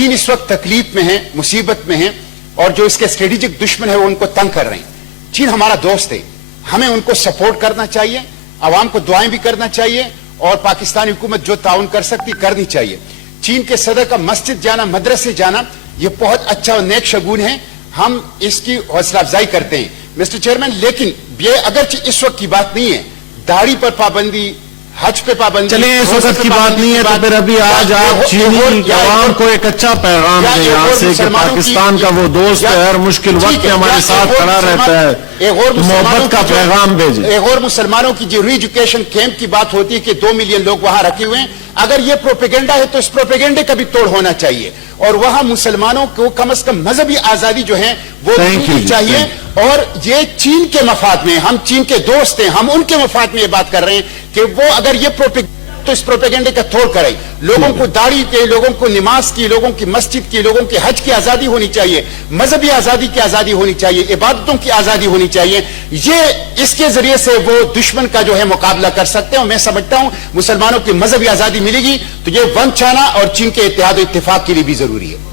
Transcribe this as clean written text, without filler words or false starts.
चीन इस वक्त तकलीफ में है, मुसीबत में है, और जो इसके स्ट्रेटेजिक दुश्मन है वो उनको तंग कर रहे हैं। चीन हमारा दोस्त है, हमें उनको सपोर्ट करना चाहिए, आवाम को दुआएं भी करना चाहिए, और पाकिस्तानी हुकूमत जो ताउन कर सकती करनी चाहिए। चीन के सदर का मस्जिद जाना, मदरसे जाना, ये बहुत अच्छा और नेक शगुन है, हम इसकी हौसला अफजाई करते हैं मिस्टर चेयरमैन। लेकिन ये अगरचे इस वक्त की बात नहीं है, दाढ़ी पर पाबंदी, हज पे पाबंदी, चलिए इस वक्त की बात नहीं है, तो फिर अभी आज आप चीनी अवाम को एक अच्छा पैगाम दें यहाँ से कि पाकिस्तान का वो दोस्त है, हर मुश्किल वक्त में हमारे साथ खड़ा रहता है, मोहब्बत का पैगाम भेजें। एक और मुसलमानों की जो री एजुकेशन कैंप की बात होती है कि 2 मिलियन लोग वहां रखे हुए हैं, अगर ये प्रोपेगेंडा है तो इस प्रोपेगेंडे का भी तोड़ होना चाहिए, और वहां मुसलमानों को कम से कम मजहबी आजादी जो है वो मिलनी चाहिए। और ये चीन के मफाद में, हम चीन के दोस्त हैं, हम उनके मफाद में ये बात कर रहे हैं कि वो अगर ये तो इस प्रोपेगेंडे का तोड़ करें। लोगों को दाढ़ी के, लोगों को नमाज की, लोगों की मस्जिद की, लोगों की हज की आजादी होनी चाहिए, मजहबी आजादी की आजादी होनी चाहिए, इबादतों की आजादी होनी चाहिए। ये इसके जरिए से वो दुश्मन का जो है मुकाबला कर सकते हैं, और मैं समझता हूं मुसलमानों की मजहबी आजादी मिलेगी तो ये वन चाइना और चीन के इत्तेहाद और इत्तेफाक के लिए भी जरूरी है।